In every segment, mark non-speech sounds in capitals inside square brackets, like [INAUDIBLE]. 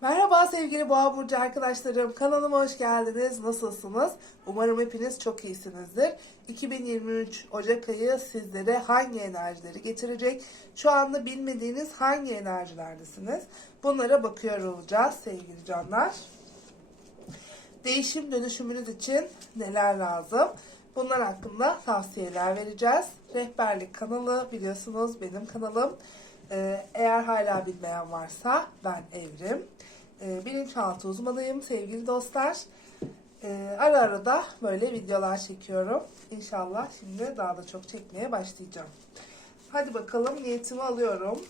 Merhaba sevgili Boğa Burcu arkadaşlarım. Kanalıma hoş geldiniz. Nasılsınız? Umarım hepiniz çok iyisinizdir. 2023 Ocak ayı sizlere hangi enerjileri getirecek? Şu anda bilmediğiniz hangi enerjilerdesiniz? Bunlara bakıyor olacağız sevgili canlar. Değişim dönüşümünüz için neler lazım? Bunlar hakkında tavsiyeler vereceğiz. Rehberlik kanalı biliyorsunuz benim kanalım. Ee, eğer hala bilmeyen varsa ben Evrim. Ee, bilinçaltı uzmanıyım sevgili dostlar. Ee, ara ara da böyle videolar çekiyorum. İnşallah şimdi daha da çok çekmeye başlayacağım. Hadi bakalım niyetimi alıyorum.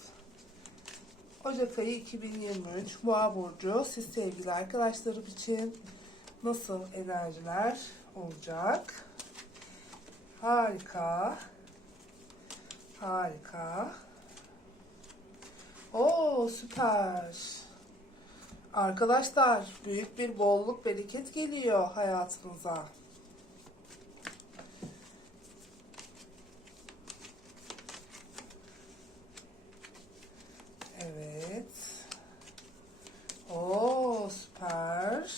Ocak ayı 2023 Boğa Burcu siz sevgili arkadaşlarım için nasıl enerjiler olacak? Harika. Harika. Oo süper. Arkadaşlar büyük bir bolluk bereket geliyor hayatınıza. Evet. Oo süper.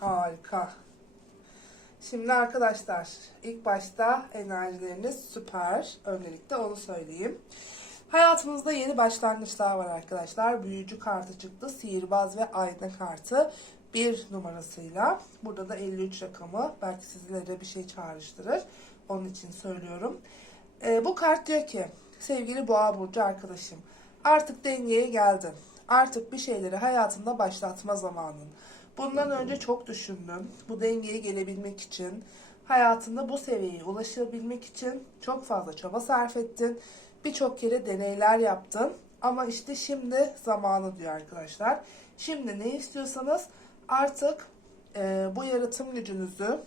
Harika. Şimdi arkadaşlar ilk başta enerjileriniz süper. Öncelikle onu söyleyeyim. Hayatımızda yeni başlangıçlar var arkadaşlar. Büyücü kartı çıktı. Sihirbaz ve ayna kartı bir numarasıyla. Burada da 53 rakamı. Belki sizlere bir şey çağrıştırır. Onun için söylüyorum. Ee, bu kart diyor ki sevgili boğa burcu arkadaşım artık dengeye geldin. Artık bir şeyleri hayatında başlatma zamanın. Bundan önce çok düşündün. Bu dengeye gelebilmek için, hayatında bu seviyeye ulaşabilmek için çok fazla çaba sarf ettin. Birçok kere deneyler yaptın. Ama işte şimdi zamanı diyor arkadaşlar. Şimdi ne istiyorsanız artık e, bu yaratım gücünüzü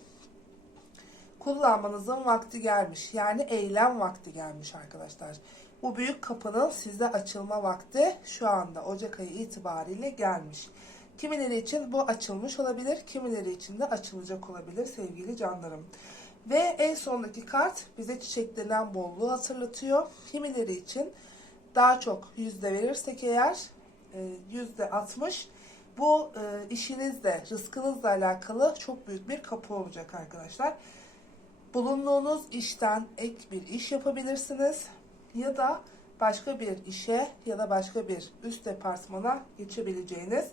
kullanmanızın vakti gelmiş. Yani eylem vakti gelmiş arkadaşlar. Bu büyük kapının size açılma vakti şu anda Ocak ayı itibariyle gelmiş. Kimileri için bu açılmış olabilir, kimileri için de açılacak olabilir sevgili canlarım. Ve en sondaki kart bize çiçeklenen bolluğu hatırlatıyor. Kimileri için daha çok yüzde verirsek eğer e, yüzde 60 bu e, işinizle, rızkınızla alakalı çok büyük bir kapı olacak arkadaşlar. Bulunduğunuz işten ek bir iş yapabilirsiniz ya da başka bir işe ya da başka bir üst departmana geçebileceğiniz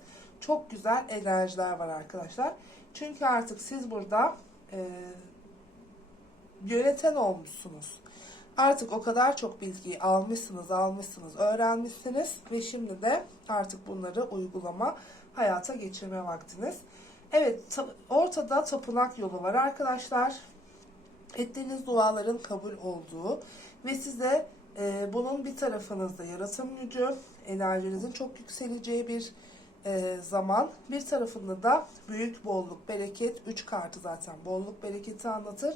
çok güzel enerjiler var arkadaşlar. Çünkü artık siz burada e, yöneten olmuşsunuz. Artık o kadar çok bilgiyi almışsınız, almışsınız, öğrenmişsiniz ve şimdi de artık bunları uygulama, hayata geçirme vaktiniz. Evet, ta- ortada tapınak yolu var arkadaşlar. Ettiğiniz duaların kabul olduğu ve size e, bunun bir tarafınızda yaratım gücü, enerjinizin çok yükseleceği bir e, zaman. Bir tarafında da büyük bolluk, bereket, üç kartı zaten bolluk, bereketi anlatır.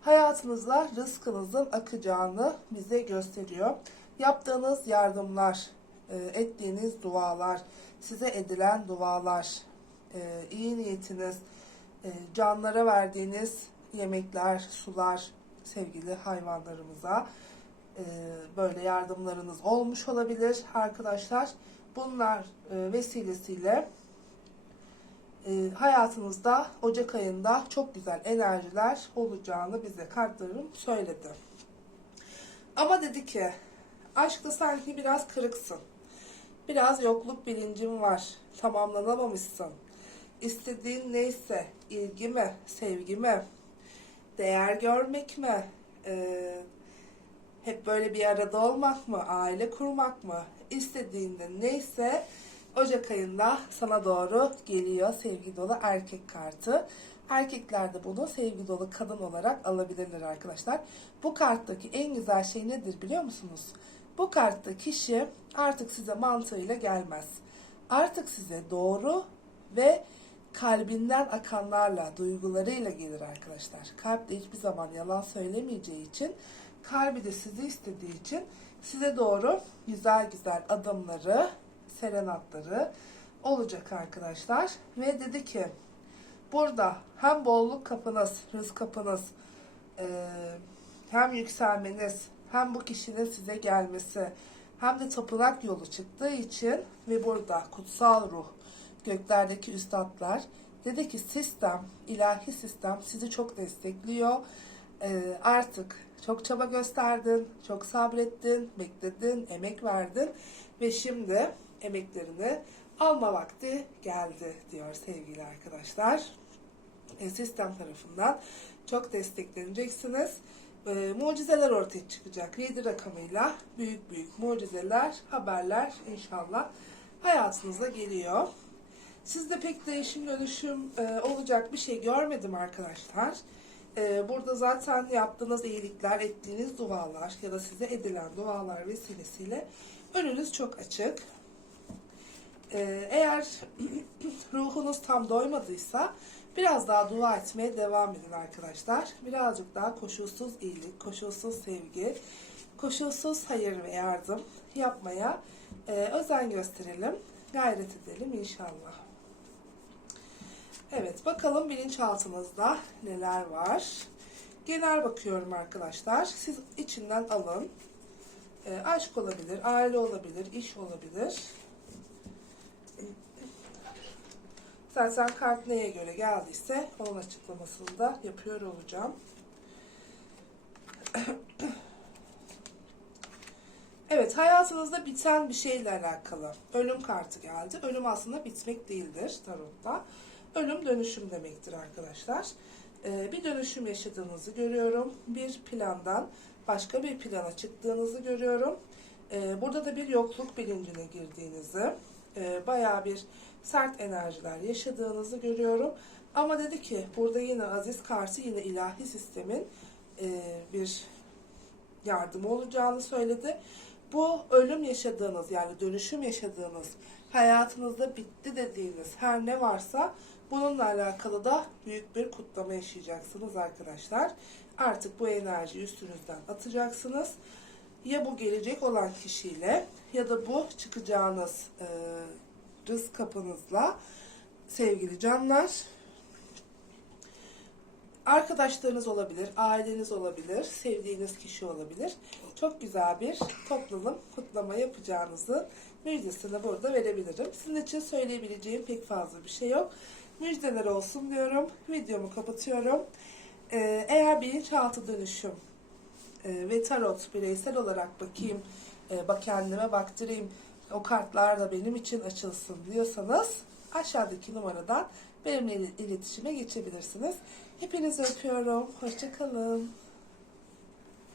Hayatınızda rızkınızın akacağını bize gösteriyor. Yaptığınız yardımlar, e, ettiğiniz dualar, size edilen dualar, e, iyi niyetiniz, e, canlara verdiğiniz yemekler, sular, sevgili hayvanlarımıza e, böyle yardımlarınız olmuş olabilir arkadaşlar. Bunlar e, vesilesiyle e, hayatınızda Ocak ayında çok güzel enerjiler olacağını bize kartlarım söyledi. Ama dedi ki aşkta sanki biraz kırıksın. Biraz yokluk bilincin var. Tamamlanamamışsın. İstediğin neyse ilgi mi, sevgi mi, değer görmek mi, e, hep böyle bir arada olmak mı, aile kurmak mı, istediğinde neyse Ocak ayında sana doğru geliyor sevgi dolu erkek kartı. Erkekler de bunu sevgi dolu kadın olarak alabilirler arkadaşlar. Bu karttaki en güzel şey nedir biliyor musunuz? Bu kartta kişi artık size mantığıyla gelmez. Artık size doğru ve kalbinden akanlarla, duygularıyla gelir arkadaşlar. Kalp de hiçbir zaman yalan söylemeyeceği için, kalbi de sizi istediği için size doğru güzel güzel adımları, serenatları olacak arkadaşlar. Ve dedi ki burada hem bolluk kapınız, rızk kapınız, eee, hem yükselmeniz, hem bu kişinin size gelmesi, hem de tapınak yolu çıktığı için ve burada kutsal ruh, göklerdeki üstadlar dedi ki sistem, ilahi sistem sizi çok destekliyor. Ee, artık çok çaba gösterdin, çok sabrettin, bekledin, emek verdin ve şimdi emeklerini alma vakti geldi diyor sevgili arkadaşlar. E, sistem tarafından çok destekleneceksiniz. E, mucizeler ortaya çıkacak. 7 rakamıyla büyük büyük mucizeler, haberler inşallah hayatınıza geliyor. Sizde pek değişim dönüşüm e, olacak bir şey görmedim arkadaşlar. E, burada zaten yaptığınız iyilikler, ettiğiniz dualar ya da size edilen dualar vesilesiyle önünüz çok açık. E, eğer [CLEARS THROAT] ruhunuz tam doymadıysa biraz daha dua etmeye devam edin arkadaşlar. Birazcık daha koşulsuz iyilik, koşulsuz sevgi, koşulsuz hayır ve yardım yapmaya e, özen gösterelim, gayret edelim inşallah. Evet bakalım bilinçaltınızda neler var. Genel bakıyorum arkadaşlar. Siz içinden alın. E, aşk olabilir, aile olabilir, iş olabilir. Zaten kart neye göre geldiyse onun açıklamasını da yapıyor olacağım. [CLEARS THROAT] Evet, hayatınızda biten bir şeyle alakalı. Ölüm kartı geldi. Ölüm aslında bitmek değildir tarotta. Ölüm dönüşüm demektir arkadaşlar. Ee, bir dönüşüm yaşadığınızı görüyorum. Bir plandan başka bir plana çıktığınızı görüyorum. Ee, burada da bir yokluk bilincine girdiğinizi, e, bayağı bir sert enerjiler yaşadığınızı görüyorum. Ama dedi ki burada yine aziz karşı yine ilahi sistemin e, bir yardımı olacağını söyledi. Bu ölüm yaşadığınız yani dönüşüm yaşadığınız hayatınızda bitti dediğiniz her ne varsa bununla alakalı da büyük bir kutlama yaşayacaksınız arkadaşlar. Artık bu enerjiyi üstünüzden atacaksınız. Ya bu gelecek olan kişiyle ya da bu çıkacağınız e, rızk kapınızla sevgili canlar. Arkadaşlarınız olabilir, aileniz olabilir, sevdiğiniz kişi olabilir. Çok güzel bir toplanım, kutlama yapacağınızı müjdesini burada verebilirim. Sizin için söyleyebileceğim pek fazla bir şey yok. Müjdeler olsun diyorum. Videomu kapatıyorum. Ee, eğer bilinçaltı dönüşüm e, ve tarot bireysel olarak bakayım, e, bak kendime baktırayım, o kartlar da benim için açılsın diyorsanız aşağıdaki numaradan benimle iletişime geçebilirsiniz. Hepinizi öpüyorum. Hoşçakalın.